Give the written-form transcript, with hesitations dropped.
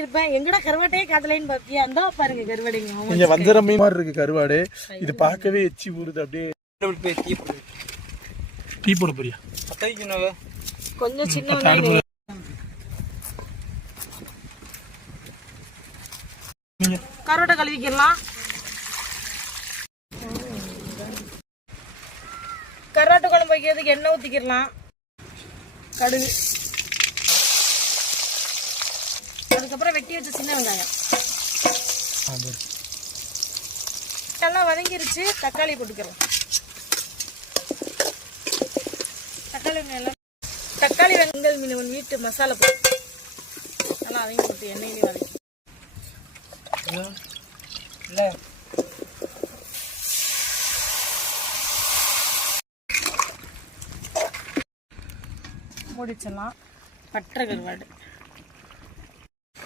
இருப்பேன் எங்கடா கருவாட்டையே காதலைன்னு பாத்தியா அந்த பாருங்க கருவாடைங்க இங்க வஞ்சர மீன் மாதிரி இருக்கு கருவாடு. இது பார்க்கவே எச்சி ஊறுது. அப்படியே டீ போட போறியா? கொஞ்சம் சின்ன வெங்காயம் கருவாட்டை கழுவிக்கலாம். கருவாட்டு குழம்பு வைக்கிறதுக்கு எண்ணெய் ஊற்றிக்கிடலாம். கடுகு, அதுக்கப்புறம் வெட்டி வச்ச சின்ன வெங்காயம் எல்லாம் வதங்கிருச்சு. தக்காளி போட்டுக்கிறோம். தக்காளி வெங்காயம் மீன் வீட்டு மசாலா போட்டு நல்லா அதையும் போட்டு எண்ணெயிலே வதக்கி முடிச்சிடலாம். பட்டை கருவாடு